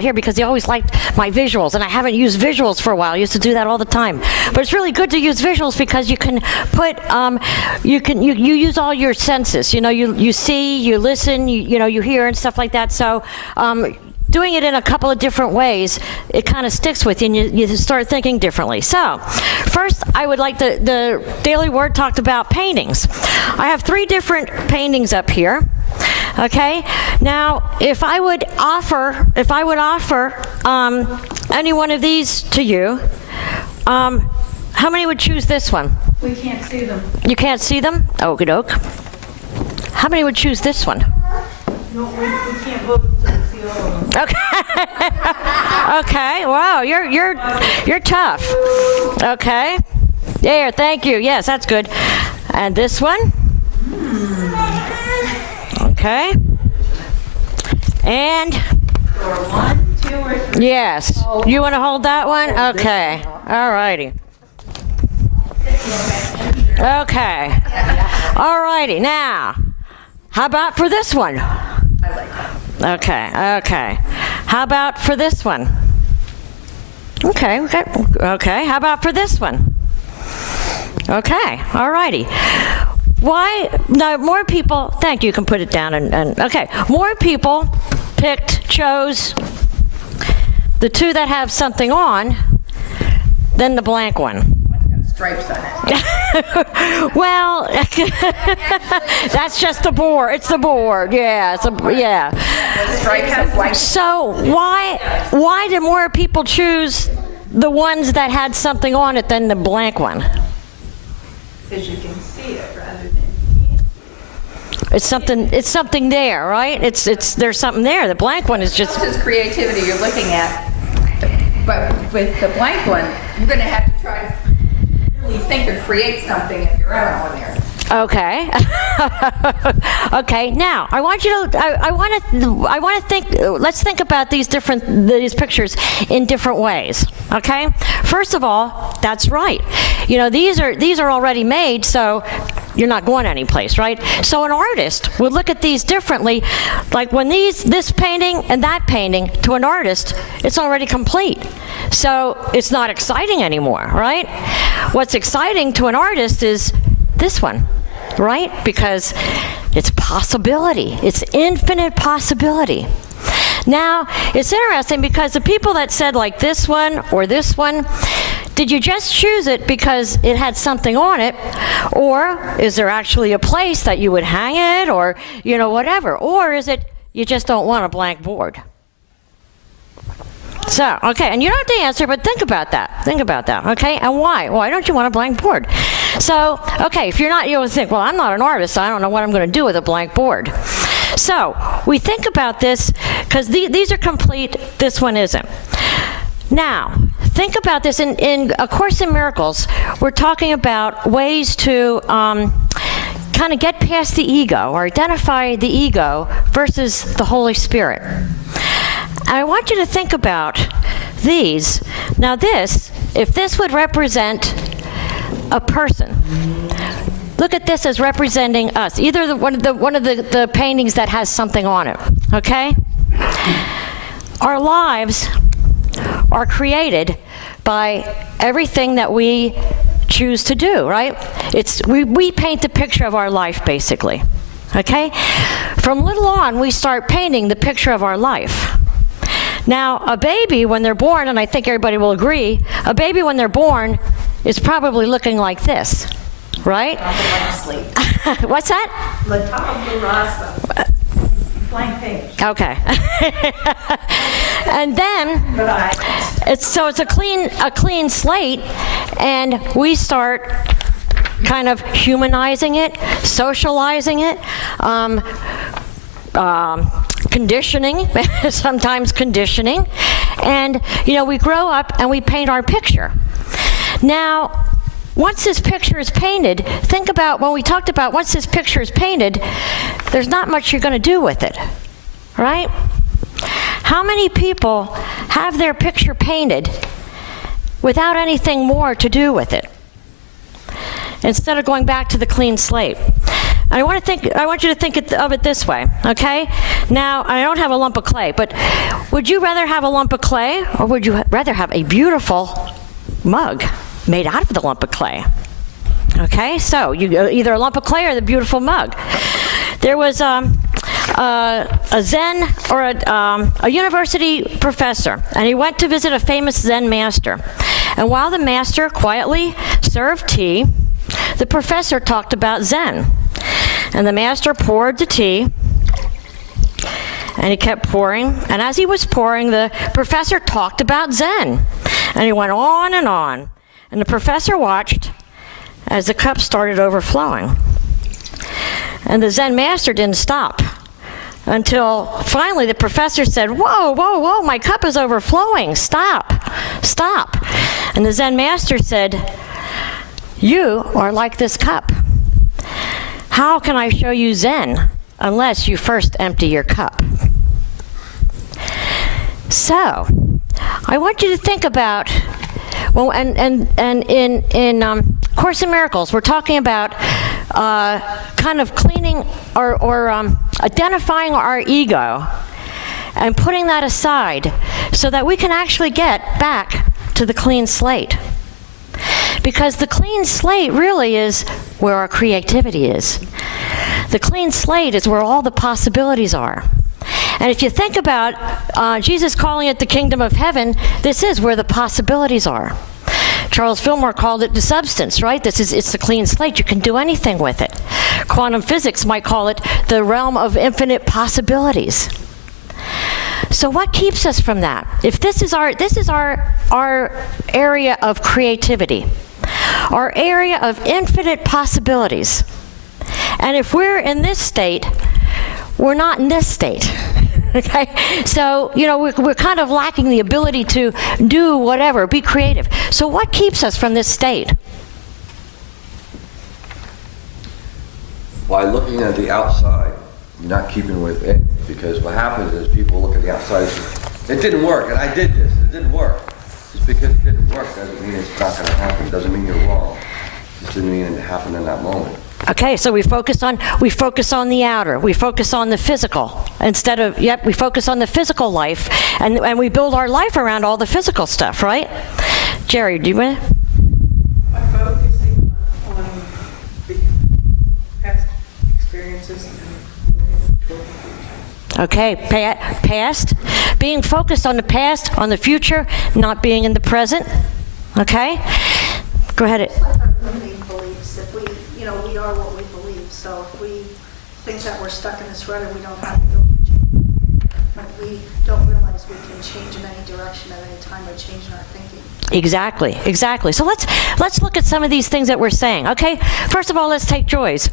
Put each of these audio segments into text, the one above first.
here because they always liked my visuals, and I haven't used visuals for a while. I used to do that all the time. But it's really good to use visuals because you can put, you use all your senses. You know, you see, you listen, you hear and stuff like that. So doing it in a couple of different ways, it kind of sticks with you, and you start thinking differently. So first, I would like the Daily Word talked about paintings. I have 3 different paintings up here. Okay, now if I would offer any one of these to you, how many would choose this one? We can't see them. You can't see them? Okie doke. How many would choose this one? No, we can't vote until we see all of them. Okay. Okay. Wow, you're tough. Okay. There. Thank you. Yes, that's good. And this one? Okay. And? Or 1, 2, or 3. Yes. You want to hold that one? Okay. All righty. Okay. All righty. Now, how about for this one? I like that. Okay. Okay. How about for this one? Okay. Okay. How about for this one? Okay. All righty. Why? No, more people, thank you, you can put it down and okay. More people chose the 2 that have something on than the blank one. One's got stripes on it. Well, that's just the board. It's the board. Yeah, yeah. The stripes have white. So why do more people choose the ones that had something on it than the blank one? Because you can see it rather than you can't. It's something there, right? There's something there. The blank one is just. This is creativity you're looking at, but with the blank one, you're going to have to try to really think or create something of your own on there. Okay. Okay. Now, I want you to. I want to think. Let's think about these pictures in different ways. Okay. First of all, that's right. You know, these are already made, so you're not going anyplace, right? So an artist would look at these differently. Like when this painting and that painting, to an artist, it's already complete. So it's not exciting anymore, right? What's exciting to an artist is this one. Right? Because it's possibility. It's infinite possibility. Now, it's interesting because the people that said like this one or this one, did you just choose it because it had something on it? Or is there actually a place that you would hang it or, whatever? Or is it you just don't want a blank board? So, okay, and you don't have to answer, but think about that. Think about that, okay? And why? Why don't you want a blank board? So, okay, if you're not, you'll think, well, I'm not an artist, so I don't know what I'm going to do with a blank board. So, we think about this, because these are complete, this one isn't. Now, think about this. In A Course in Miracles, we're talking about ways to kind of get past the ego, or identify the ego versus the Holy Spirit. I want you to think about these. Now if this would represent a person, look at this as representing us. Either one of the paintings that has something on it, okay? Our lives are created by everything that we choose to do, right? We paint the picture of our life, basically, okay? From little on, we start painting the picture of our life. Now, a baby, when they're born, and I think everybody will agree, a baby when they're born is probably looking like this, right? What's that? La tabula rasa. Blank page. Okay. And then, it's a clean slate, and we start kind of humanizing it, socializing it, conditioning, sometimes conditioning, and we grow up and we paint our picture. Now, once this picture is painted, think about when we talked about once this picture is painted, there's not much you're going to do with it, right? How many people have their picture painted without anything more to do with it, instead of going back to the clean slate? I want you to think of it this way, okay? Now, I don't have a lump of clay, but would you rather have a lump of clay, or would you rather have a beautiful mug made out of the lump of clay? Okay, so either a lump of clay or the beautiful mug. There was a Zen or a university professor, and he went to visit a famous Zen master. And while the master quietly served tea, the professor talked about Zen. And the master poured the tea, and he kept pouring. And as he was pouring, the professor talked about Zen. And he went on and on. And the professor watched as the cup started overflowing. And the Zen master didn't stop until finally the professor said, "Whoa, whoa, whoa, my cup is overflowing. Stop, stop." And the Zen master said, "You are like this cup. How can I show you Zen unless you first empty your cup?" So, I want you to think about, well, and in Course in Miracles, we're talking about kind of cleaning or identifying our ego and putting that aside so that we can actually get back to the clean slate. Because the clean slate really is where our creativity is. The clean slate is where all the possibilities are. And if you think about Jesus calling it the kingdom of heaven, this is where the possibilities are. Charles Fillmore called it the substance, right? It's the clean slate. You can do anything with it. Quantum physics might call it the realm of infinite possibilities. So what keeps us from that? If this is our area of creativity, our area of infinite possibilities, and if we're in this state, we're not in this state. Okay, so we're kind of lacking the ability to do whatever, be creative. So what keeps us from this state? By looking at the outside, you're not keeping with it. Because what happens is people look at the outside and say, "It didn't work, and I did this, it didn't work." Just because it didn't work doesn't mean it's not going to happen. Doesn't mean you're wrong. It just didn't mean it happened in that moment. Okay, so we focus on the outer, we focus on the physical instead of, we focus on the physical life, and we build our life around all the physical stuff, right? Jerry, do you want to? By focusing on the past experiences and Okay, past, being focused on the past, on the future, not being in the present. Okay, go ahead. It's like our limiting beliefs. If we are what we believe. So if we think that we're stuck in this rut and we don't have the ability to change, but we don't realize we can change in any direction at any time by changing our thinking. Exactly. So let's look at some of these things that we're saying. Okay, first of all, let's take joys.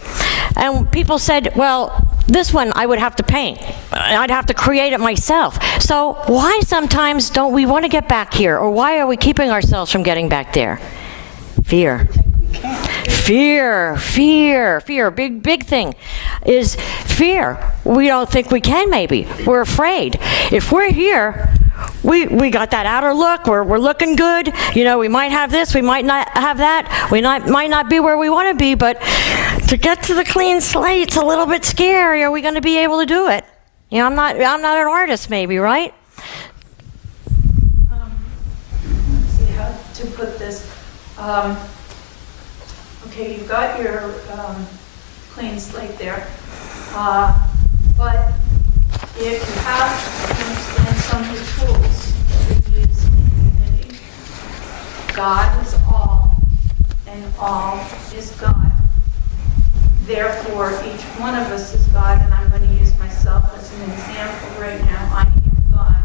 And people said, well, this one I would have to paint. I'd have to create it myself. So why sometimes don't we want to get back here, or why are we keeping ourselves from getting back there? Fear. Fear. Big thing is fear. We don't think we can, maybe. We're afraid. If we're here, we got that outer look, we're looking good. We might have this, we might not have that. We might not be where we want to be, but to get to the clean slate, it's a little bit scary. Are we going to be able to do it? I'm not an artist, maybe, right? let's see how to put this. Okay, you've got your clean slate there, but if you have, understand some of the tools that we use in unity, God is all, and all is God. Therefore, each one of us is God, and I'm going to use myself as an example right now. I am God.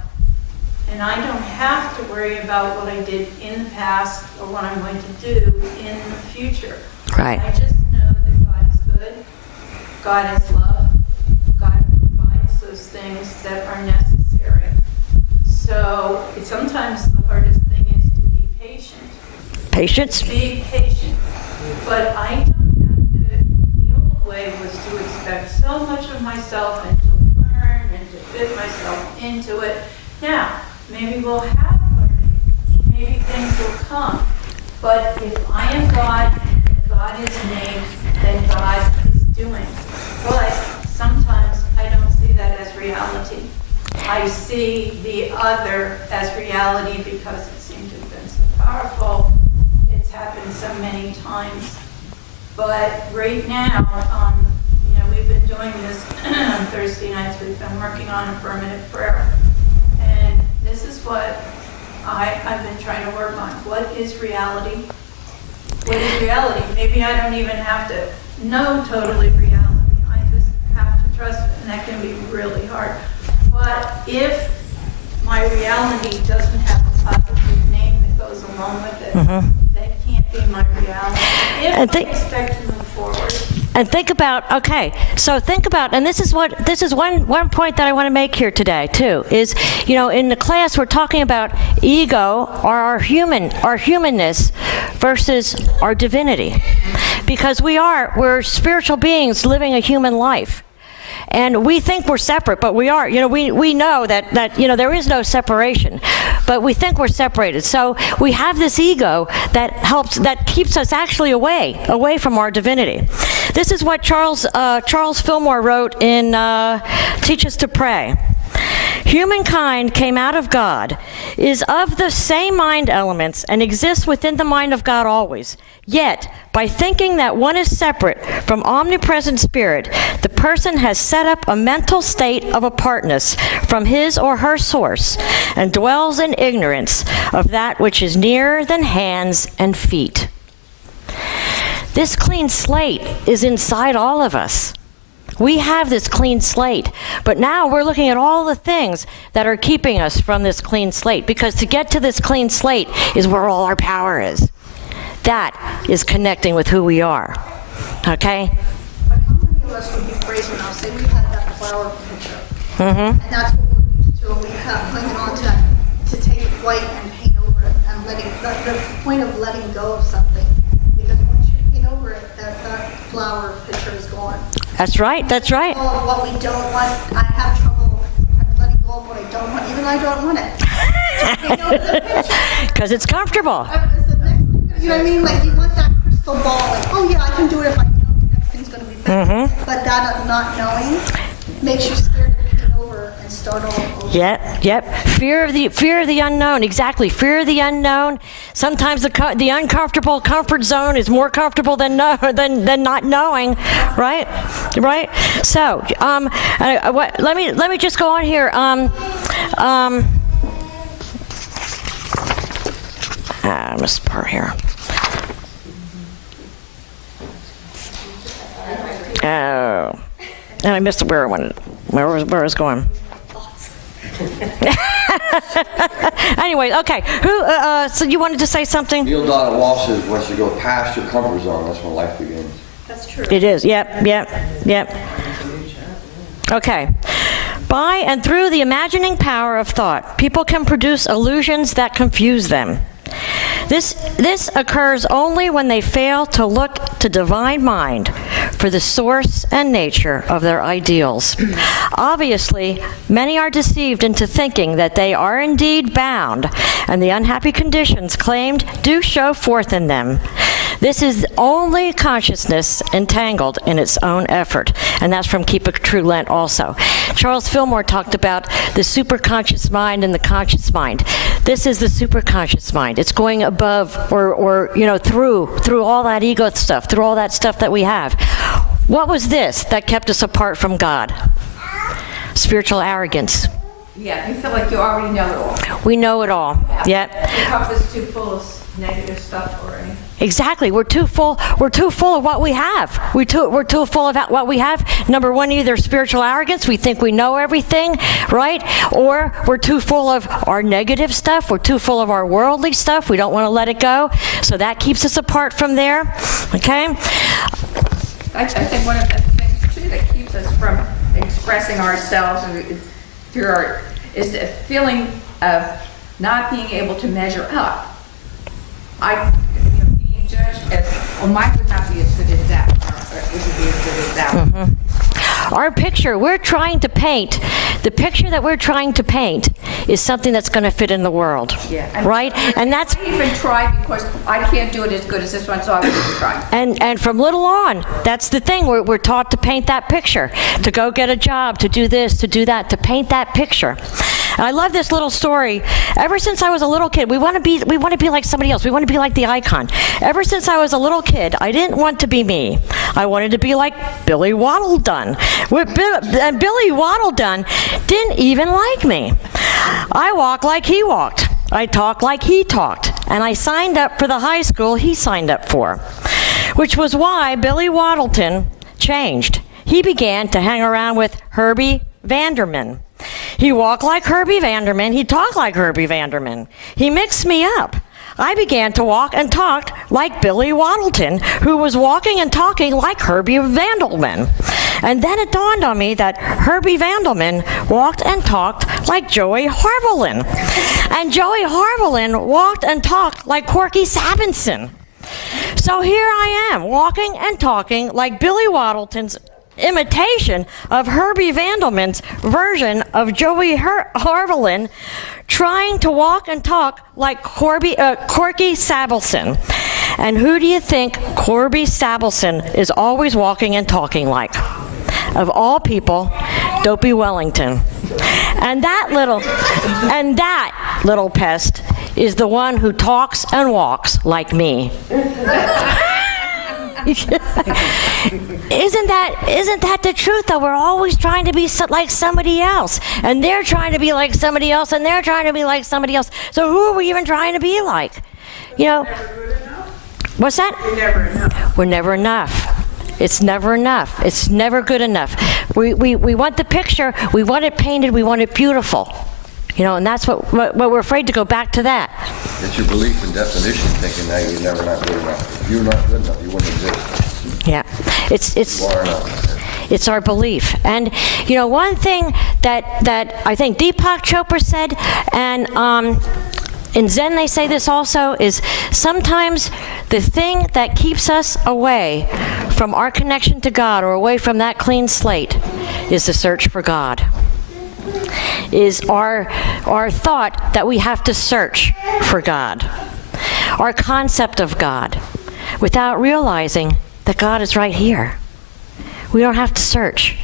And I don't have to worry about what I did in the past or what I'm going to do in the future. Right. I just know that God is good, God is love, God provides those things that are necessary. So sometimes the hardest thing is to be patient. Patience. Be patient. But I don't have to, the old way was to expect so much of myself and to learn and to fit myself into it. Now, maybe we'll have learning, maybe things will come. But if I am God, and God is me, then God is doing. But sometimes I don't see that as reality. I see the other as reality because it seems to have been so powerful. It's happened so many times. But right now, we've been doing this on Thursday nights. We've been working on affirmative prayer. And this is what I've been trying to work on. What is reality? What is reality? Maybe I don't even have to know totally reality. I just have to trust it, and that can be really hard. But if my reality doesn't have a positive name that goes along with it, that can't be my reality. If I expect to move forward. And think about, okay, so think about, and this is one point that I want to make here today too, is, in the class we're talking about ego or our humanness versus our divinity. Because we're spiritual beings living a human life. And we think we're separate, but we are. We know that there is no separation, but we think we're separated. So we have this ego that keeps us actually away from our divinity. This is what Charles Fillmore wrote in Teach Us to Pray. Humankind came out of God, is of the same mind elements, and exists within the mind of God always. Yet, by thinking that one is separate from omnipresent spirit, the person has set up a mental state of apartness from his or her source, and dwells in ignorance of that which is nearer than hands and feet. This clean slate is inside all of us. We have this clean slate, but now we're looking at all the things that are keeping us from this clean slate, because to get to this clean slate is where all our power is. That is connecting with who we are, okay? But how many of us would be brave enough, say we had that flower picture, and that's what we're used to, and we have clinging on to that, to take it white and paint over it, and the point of letting go of something, because once you paint over it, that flower picture is gone. That's right, that's right. All of what we don't want, I have trouble letting go of what I don't want, even though I don't want it. Just paint over the picture. Because it's comfortable. It's the next thing, you know what I mean? Like, you want that crystal ball, like, oh yeah, I can do it if I know the next thing's gonna be better. But that of not knowing makes you scared to paint over and start all over. Yep. Fear of the unknown. Exactly. Fear of the unknown. Sometimes the uncomfortable comfort zone is more comfortable than not knowing, right? Right. So, let me just go on here. I missed part here. Oh, and I missed where I was going. Anyway, okay. So you wanted to say something? Neil Donald Walsh says, once you go past your comfort zone, that's when life begins. That's true. It is. Yep. Okay. By and through the imagining power of thought, people can produce illusions that confuse them. This occurs only when they fail to look to divine mind for the source and nature of their ideals. Obviously, many are deceived into thinking that they are indeed bound, and the unhappy conditions claimed do show forth in them. This is only consciousness entangled in its own effort, and that's from Keep a True Lent also. Charles Fillmore talked about the superconscious mind and the conscious mind. This is the superconscious mind. It's going above or through all that ego stuff, through all that stuff that we have. What was this that kept us apart from God? Spiritual arrogance. Yeah, you feel like you already know it all. We know it all. Yep. The cup is too full of negative stuff already. Exactly. We're too full of what we have. We're too full of what we have. Number one, either spiritual arrogance, we think we know everything, right? Or we're too full of our negative stuff. We're too full of our worldly stuff. We don't want to let it go. So that keeps us apart from there. Okay? I think one of the things too that keeps us from expressing ourselves through our is the feeling of not being able to measure up. Being judged as, well, mine would not be as good as that, or it would be as good as that. Our picture, we're trying to paint The picture that we're trying to paint is something that's going to fit in the world. Yeah. Right? And that's I even tried because I can't do it as good as this one, so I wouldn't try. And from little on, that's the thing. We're taught to paint that picture, to go get a job, to do this, to do that, to paint that picture. And I love this little story. Ever since I was a little kid, we want to be like somebody else. We want to be like the icon. Ever since I was a little kid, I didn't want to be me. I wanted to be like Billy Waddle Dunn. And Billy Waddle Dunn didn't even like me. I walked like he walked. I talked like he talked. And I signed up for the high school he signed up for, which was why Billy Waddleton changed. He began to hang around with Herbie Vanderman. He walked like Herbie Vanderman. He talked like Herbie Vanderman. He mixed me up. I began to walk and talk like Billy Waddleton, who was walking and talking like Herbie Vandelman. And then it dawned on me that Herbie Vandelman walked and talked like Joey Harvelin. And Joey Harvelin walked and talked like Corky Sabinson. So here I am, walking and talking like Billy Waddleton's imitation of Herbie Vandelman's version of Joey Harvelin, trying to walk and talk like Corky Sabelson. And who do you think Corby Sabelson is always walking and talking like? Of all people, Dopey Wellington. And that little pest is the one who talks and walks like me. Isn't that the truth, though? We're always trying to be like somebody else, and they're trying to be like somebody else, and they're trying to be like somebody else. So who are we even trying to be like? You know, what's that? You're never enough. We're never enough. It's never enough. It's never good enough. We want the picture, we want it painted, we want it beautiful. You know, and that's what we're afraid to go back to that. It's your belief and definition, thinking that you're never not good enough. If you're not good enough, you wouldn't exist. Yeah, You are enough. it's our belief. And you know, one thing that I think Deepak Chopra said, and in Zen they say this also, is sometimes the thing that keeps us away from our connection to God, or away from that clean slate, is the search for God. Is our thought that we have to search for God, our concept of God, without realizing that God is right here. We don't have to search.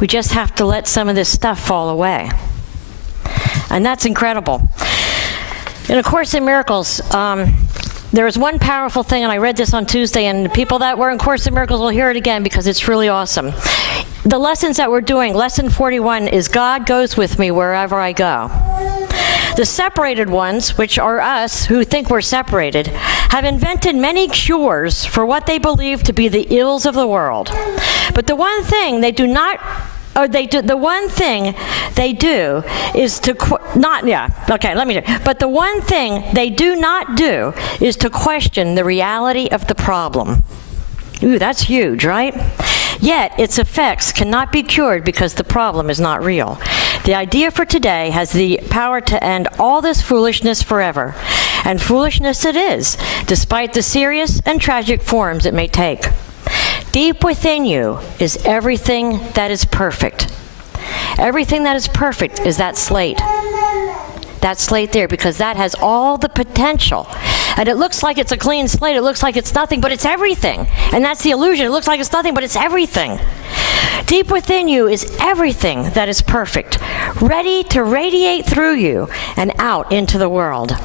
We just have to let some of this stuff fall away. And that's incredible. In A Course in Miracles, there is one powerful thing, and I read this on Tuesday, and the people that were in Course in Miracles will hear it again because it's really awesome. The lessons that we're doing, lesson 41 is God goes with me wherever I go. The separated ones, which are us who think we're separated, have invented many cures for what they believe to be the ills of the world. But the one thing they do not But the one thing they do not do is to question the reality of the problem. Ooh, that's huge, right? Yet, its effects cannot be cured because the problem is not real. The idea for today has the power to end all this foolishness forever. And foolishness it is, despite the serious and tragic forms it may take. Deep within you is everything that is perfect. Everything that is perfect is that slate. That slate there, because that has all the potential. And it looks like it's a clean slate, it looks like it's nothing, but it's everything. And that's the illusion. It looks like it's nothing, but it's everything. Deep within you is everything that is perfect, ready to radiate through you and out into the world.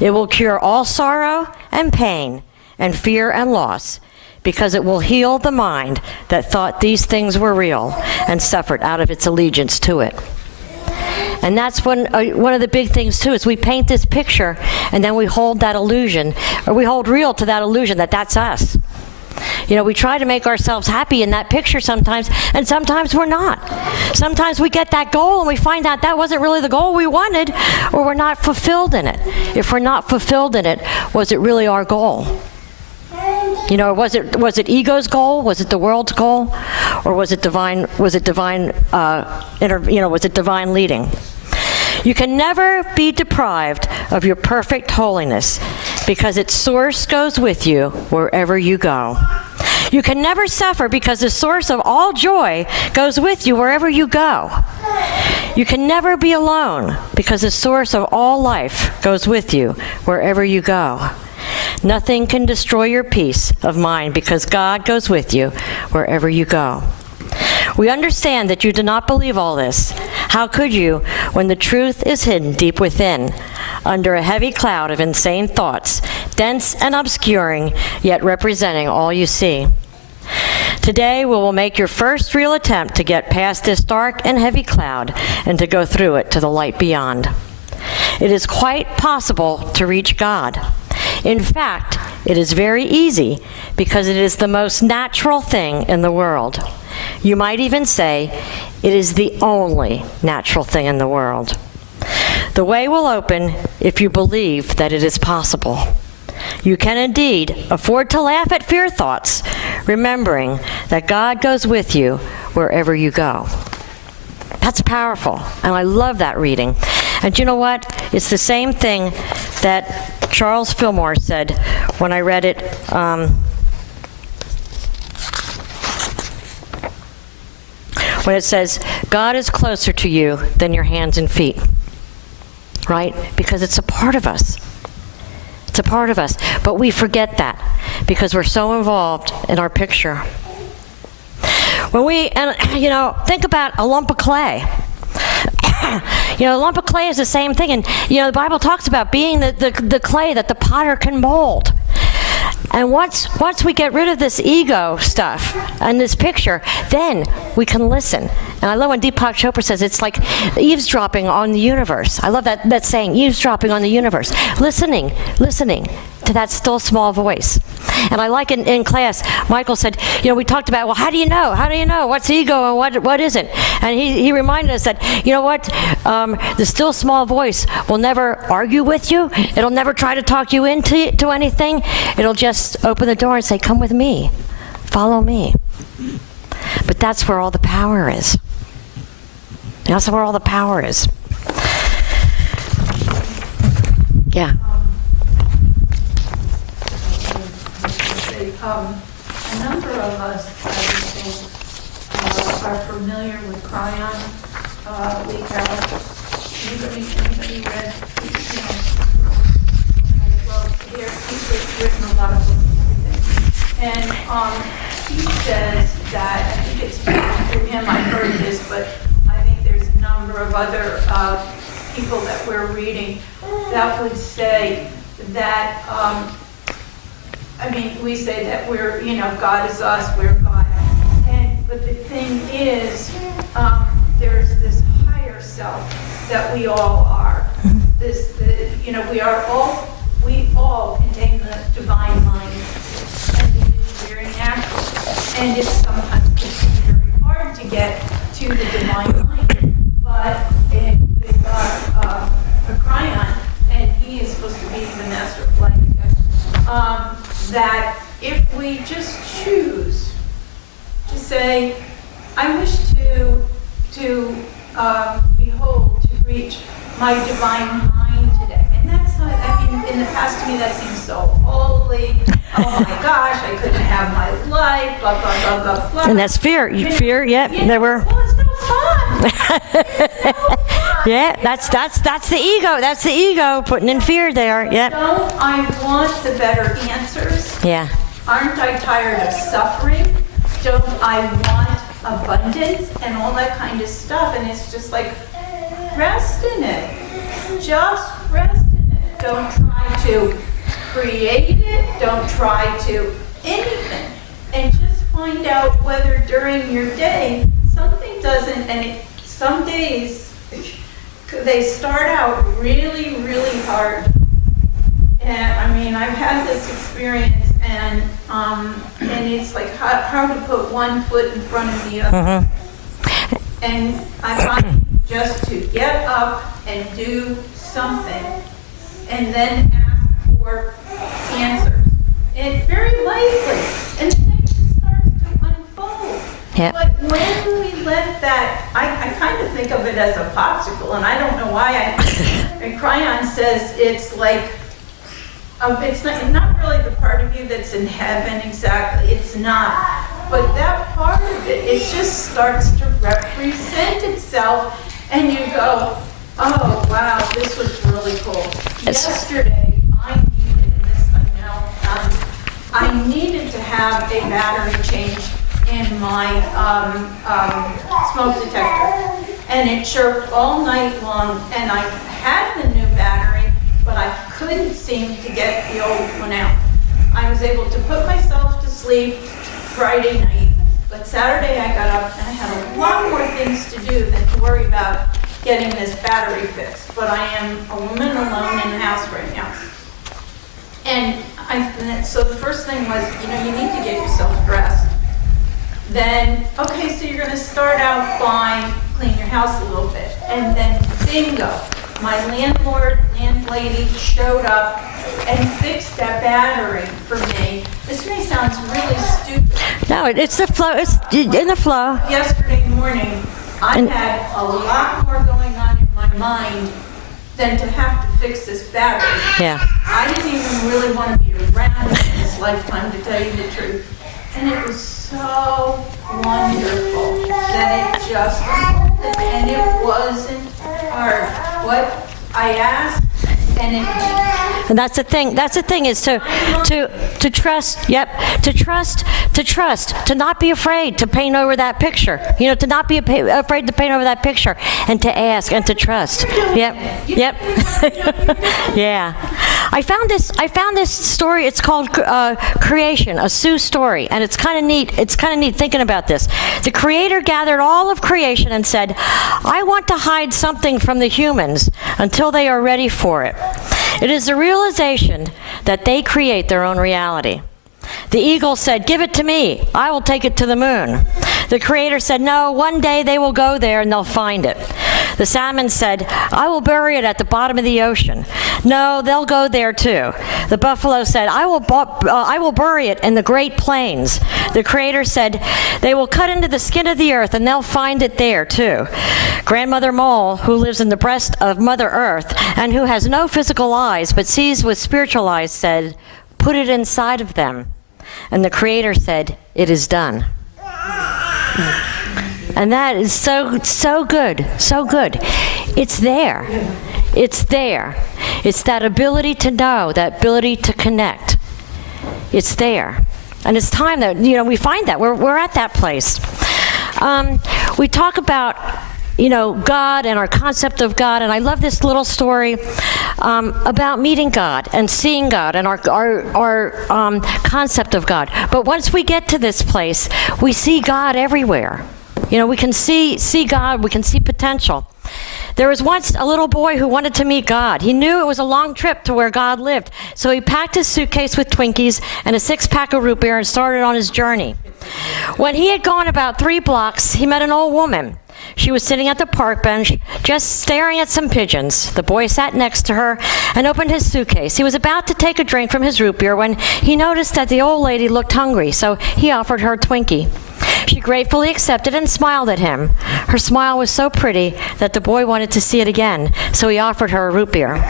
It will cure all sorrow and pain and fear and loss, because it will heal the mind that thought these things were real and suffered out of its allegiance to it. And that's one of the big things, too, is we paint this picture, and then we hold that illusion, or we hold real to that illusion that that's us. You know, we try to make ourselves happy in that picture sometimes, and sometimes we're not. Sometimes we get that goal, and we find out that wasn't really the goal we wanted, or we're not fulfilled in it. If we're not fulfilled in it, was it really our goal? You know, was it ego's goal? Was it the world's goal? Or was it divine leading? You can never be deprived of your perfect holiness, because its source goes with you wherever you go. You can never suffer because the source of all joy goes with you wherever you go. You can never be alone because the source of all life goes with you wherever you go. Nothing can destroy your peace of mind because God goes with you wherever you go. We understand that you do not believe all this. How could you when the truth is hidden deep within, under a heavy cloud of insane thoughts, dense and obscuring, yet representing all you see? Today, we will make your first real attempt to get past this dark and heavy cloud and to go through it to the light beyond. It is quite possible to reach God. In fact, it is very easy because it is the most natural thing in the world. You might even say it is the only natural thing in the world. The way will open if you believe that it is possible. You can indeed afford to laugh at fear thoughts, remembering that God goes with you wherever you go. That's powerful, and I love that reading. And you know what? It's the same thing that Charles Fillmore said when I read it. When it says, God is closer to you than your hands and feet, right? Because it's a part of us. It's a part of us. But we forget that because we're so involved in our picture. When we, think about a lump of clay. A lump of clay is the same thing. And, the Bible talks about being the clay that the potter can mold. And once we get rid of this ego stuff and this picture, then we can listen. And I love when Deepak Chopra says it's like eavesdropping on the universe. I love that saying, eavesdropping on the universe. Listening to that still small voice. And I like in class, Michael said, we talked about, well, how do you know? How do you know what's ego and what isn't? And he reminded us that, the still small voice will never argue with you. It'll never try to talk you into anything. It'll just open the door and say, come with me. Follow me. But that's where all the power is. That's where all the power is. Yeah. A number of us, I think, are familiar with Cryon, Lee Carroll. Anybody read, well, he's written a lot of books and everything. And he says that, I think it's through him I heard this, but I think there's a number of other people that we're reading that would say that, we say that we're, God is us, we're God. But the thing is, there's this higher self that we all are. We all contain the divine mind, and it is very natural. And it's sometimes very hard to get to the divine mind. But with Cryon, and he is supposed to be the master of life, that if we just choose to say, I wish to behold, to reach my divine mind today. And that's not, in the past to me that seems so holy. Oh my gosh, I couldn't have my life, blah, blah, blah, blah, blah. And that's fear. Fear, there were. Well, it's no fun. It's no fun. Yeah, that's the ego. That's the ego putting in fear there. Yeah. Don't I want the better answers? Yeah. Aren't I tired of suffering? Don't I want abundance and all that kind of stuff? And it's just like, rest in it. Just rest in it. Don't try to create it. Don't try to anything. And just find out whether during your day something doesn't, and some days they start out really, really hard. And I've had this experience, and it's like how to put one foot in front of the other. Mm-hmm. And I find just to get up and do something, and then ask for answers. And very likely, and things start to unfold. Yep. But when we let that, I kind of think of it as a popsicle, and I don't know why. And Cryon says it's like It's not really the part of you that's in heaven exactly, it's not. But that part of it, it just starts to represent itself, and you go, oh, wow, this was really cool. Yesterday, I needed, and this I know, I needed to have a battery change in my smoke detector. And it chirped all night long, and I had the new battery, but I couldn't seem to get the old one out. I was able to put myself to sleep Friday night, but Saturday I got up and I had a lot more things to do than to worry about getting this battery fixed. But I am a woman alone in the house right now. And so the first thing was, you need to get yourself dressed. Then, okay, so you're gonna start out by clean your house a little bit. And then bingo, my landlady showed up and fixed that battery for me. This may sound really stupid. No, it's the flow. It's in the flow. Yesterday morning, I had a lot more going on in my mind than to have to fix this battery. Yeah. I didn't even really want to be around in this lifetime, to tell you the truth. And it was so wonderful that it just unfolded, and it wasn't hard. What I asked, and it And that's the thing. That's the thing is to trust. Yep. To trust. To not be afraid to paint over that picture. To not be afraid to paint over that picture, and to ask and to trust. Yep. Yep. Yeah. I found this story. It's called Creation, a Sioux story, and it's kind of neat. It's kind of neat thinking about this. The Creator gathered all of creation and said, "I want to hide something from the humans until they are ready for it." It is the realization that they create their own reality. The eagle said, "Give it to me. I will take it to the moon." The Creator said, "No, one day they will go there and they'll find it." The salmon said, "I will bury it at the bottom of the ocean." "No, they'll go there too." The buffalo said, I will bury it in the Great Plains." The Creator said, "They will cut into the skin of the earth and they'll find it there too." Grandmother Mole, who lives in the breast of Mother Earth and who has no physical eyes but sees with spiritual eyes, said, "Put it inside of them." And the Creator said, "It is done." And that is so good, so good. It's there. It's there. It's that ability to know, that ability to connect. It's there. And it's time that, we find that. We're at that place. We talk about, God and our concept of God, and I love this little story about meeting God and seeing God and our concept of God. But once we get to this place, we see God everywhere. We can see God, we can see potential. There was once a little boy who wanted to meet God. He knew it was a long trip to where God lived, so he packed his suitcase with Twinkies and a 6-pack of root beer and started on his journey. When he had gone about 3 blocks, he met an old woman. She was sitting at the park bench, just staring at some pigeons. The boy sat next to her and opened his suitcase. He was about to take a drink from his root beer when he noticed that the old lady looked hungry, so he offered her a Twinkie. She gratefully accepted and smiled at him. Her smile was so pretty that the boy wanted to see it again, so he offered her a root beer.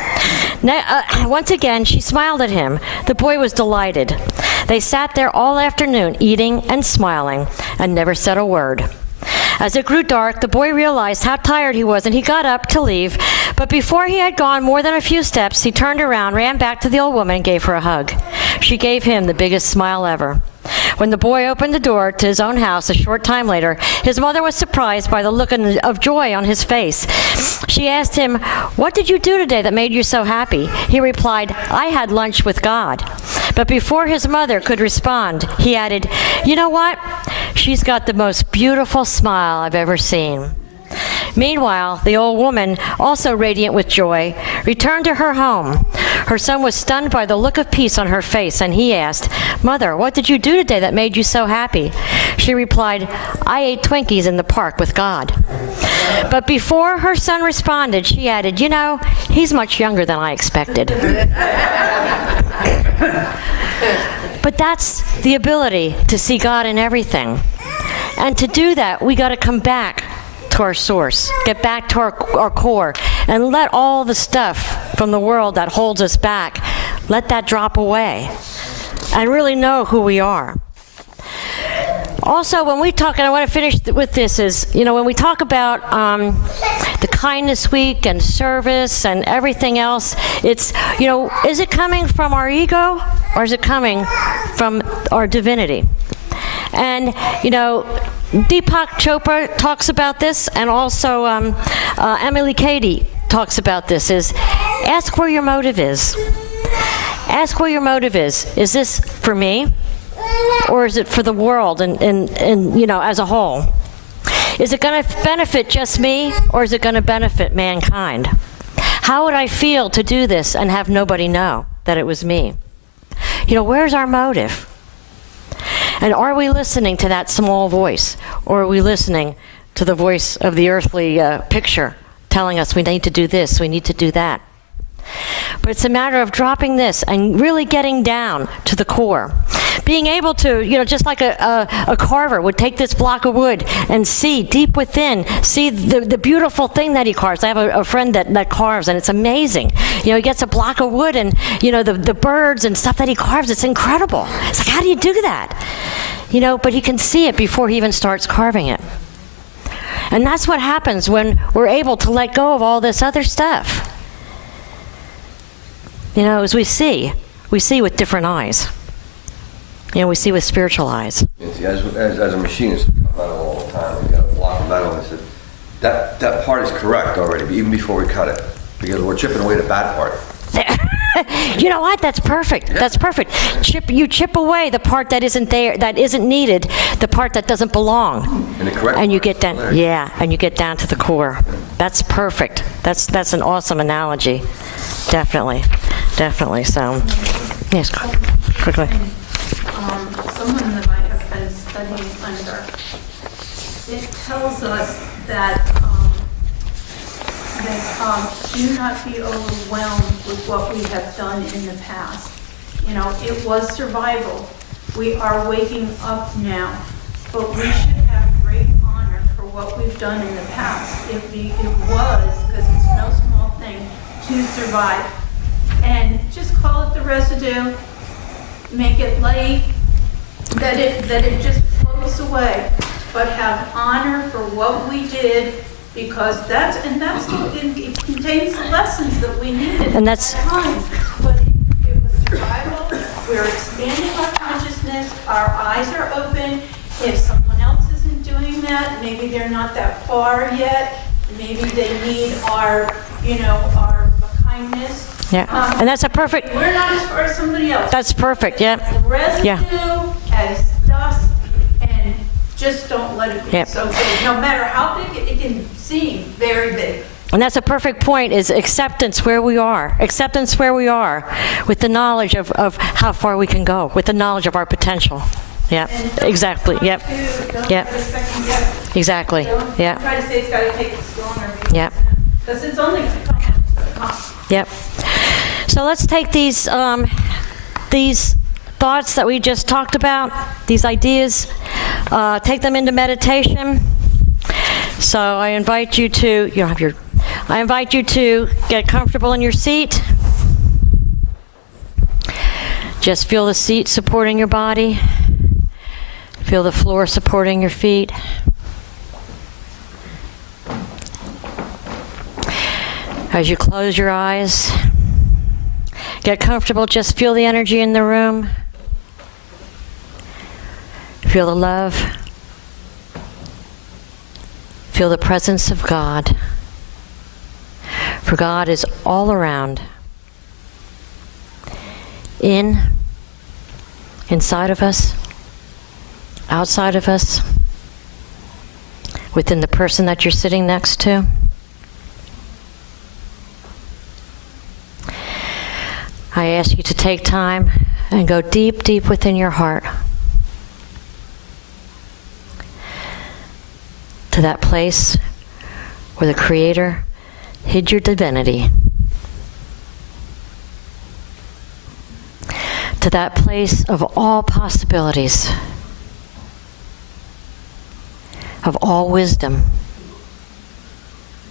Once again, she smiled at him. The boy was delighted. They sat there all afternoon, eating and smiling, and never said a word. As it grew dark, the boy realized how tired he was, and he got up to leave. But before he had gone more than a few steps, he turned around, ran back to the old woman, and gave her a hug. She gave him the biggest smile ever. When the boy opened the door to his own house a short time later, his mother was surprised by the look of joy on his face. She asked him, "What did you do today that made you so happy?" He replied, "I had lunch with God." But before his mother could respond, he added, "You know what? She's got the most beautiful smile I've ever seen." Meanwhile, the old woman, also radiant with joy, returned to her home. Her son was stunned by the look of peace on her face, and he asked, "Mother, what did you do today that made you so happy?" She replied, "I ate Twinkies in the park with God." But before her son responded, she added, "He's much younger than I expected." But that's the ability to see God in everything. And to do that, we got to come back to our source, get back to our core, and let all the stuff from the world that holds us back, Let that drop away and really know who we are. Also, when we talk, and I want to finish with this, is, when we talk about the Kindness Week and service and everything else, it's, is it coming from our ego or is it coming from our divinity? And, Deepak Chopra talks about this, and also Emily Cady talks about this, is ask where your motive is. Ask where your motive is. Is this for me? Or is it for the world and as a whole? Is it going to benefit just me, or is it going to benefit mankind? How would I feel to do this and have nobody know that it was me? Where's our motive? And are we listening to that small voice, or are we listening to the voice of the earthly picture telling us we need to do this, we need to do that? But it's a matter of dropping this and really getting down to the core. Being able to, just like a carver would take this block of wood and see deep within, see the beautiful thing that he carves. I have a friend that carves, and it's amazing. He gets a block of wood, and, the birds and stuff that he carves, it's incredible. It's like, how do you do that? But he can see it before he even starts carving it. And that's what happens when we're able to let go of all this other stuff. As we see with different eyes. We see with spiritual eyes. As a machinist, metal all the time, we got a block of metal, and I said, that part is correct already, even before we cut it, because we're chipping away the bad part. You know what? That's perfect. Yeah. That's perfect. You chip away the part that isn't there, that isn't needed, the part that doesn't belong. And the correct and you get down. down. Yeah, and you get down to the core. That's perfect. That's an awesome analogy. Definitely. So, yes, quickly. Someone that I have been studying under, it tells us that do not be overwhelmed with what we have done in the past. It was survival. We are waking up now, but we should have great honor for what we've done in the past. It was, because it's no small thing, to survive. And just call it the residue, make it light, that it just floats away, but have honor for what we did, because it contains the lessons that we needed And at that time. But it was survival. We're expanding our consciousness. Our eyes are open. If someone else isn't doing that, maybe they're not that far yet. Maybe they need our kindness. Yeah, and that's a perfect. We're not as far as somebody else. That's perfect. Yeah. The residue as dust, and just don't let it be Yep. so big. No matter how big it can seem, very big. And that's a perfect point, is acceptance where we are. Acceptance where we are, with the knowledge of how far we can go, with the knowledge of our potential. Yeah, exactly. Yep. Yep. Exactly. Yeah. Try to say it's got to take this longer. Yep. Because it's only going to come. Yep. So let's take these thoughts that we just talked about, these ideas, take them into meditation. So I invite you to, I invite you to get comfortable in your seat. Just feel the seat supporting your body. Feel the floor supporting your feet. As you close your eyes, get comfortable, just feel the energy in the room. Feel the love. Feel the presence of God. For God is all around. Inside of us, outside of us, within the person that you're sitting next to. I ask you to take time and go deep, deep within your heart to that place where the Creator hid your divinity, to that place of all possibilities, of all wisdom,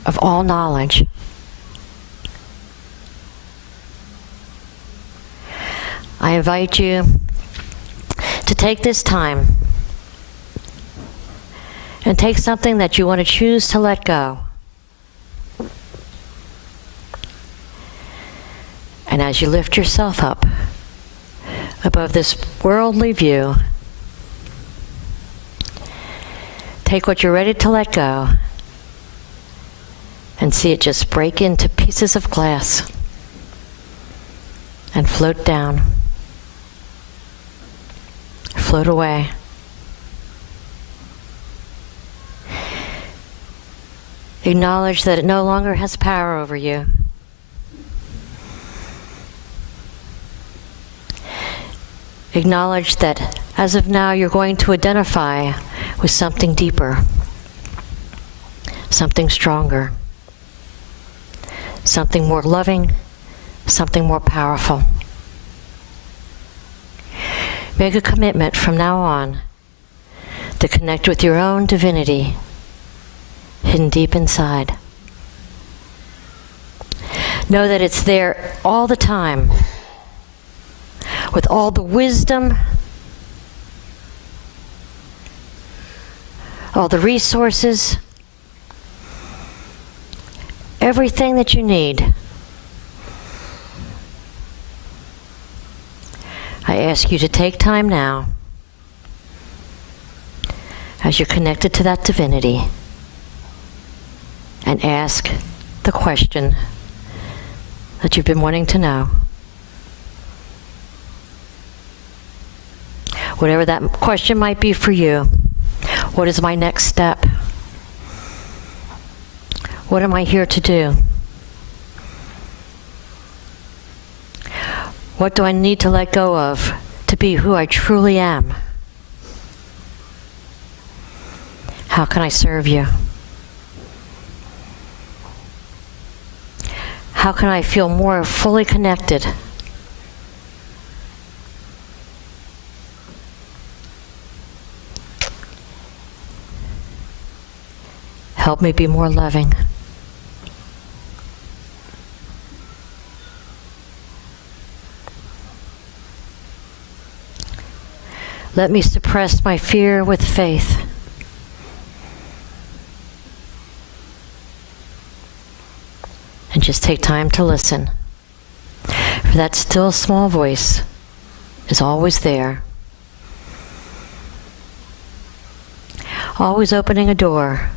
of all knowledge. I invite you to take this time and take something that you want to choose to let go. And as you lift yourself up above this worldly view, take what you're ready to let go and see it just break into pieces of glass and float down, float away. Acknowledge that it no longer has power over you. Acknowledge that as of now you're going to identify with something deeper, something stronger, something more loving, something more powerful. Make a commitment from now on to connect with your own divinity hidden deep inside. Know that it's there all the time, with all the wisdom, all the resources, everything that you need. I ask you to take time now, as you're connected to that divinity, and ask the question that you've been wanting to know. Whatever that question might be for you. What is my next step? What am I here to do? What do I need to let go of to be who I truly am? How can I serve you? How can I feel more fully connected? Help me be more loving. Let me suppress my fear with faith. And just take time to listen. For that still small voice is always there. Always opening a door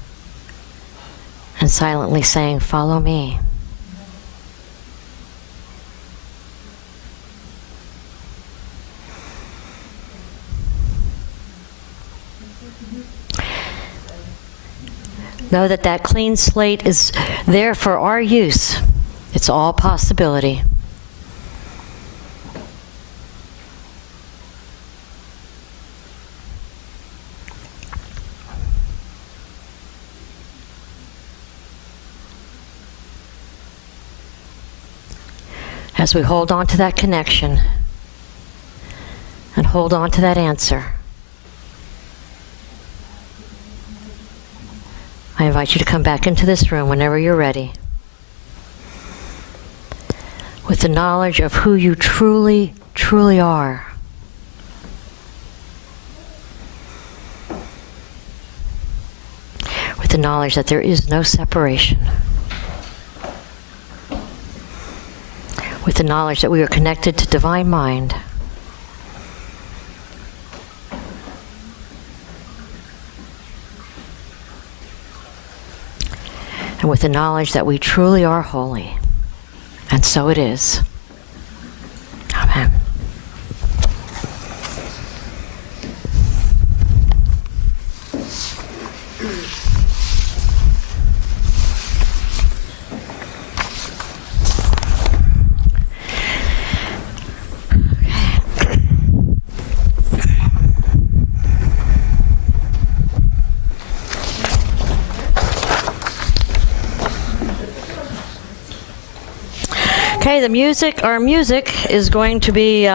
and silently saying, "Follow me." Know that that clean slate is there for our use. It's all possibility. As we hold on to that connection and hold on to that answer, I invite you to come back into this room whenever you're ready, with the knowledge of who you truly, truly are. With the knowledge that there is no separation. With the knowledge that we are connected to Divine Mind. And with the knowledge that we truly are holy. And so it is. Amen. Okay, our music is going to be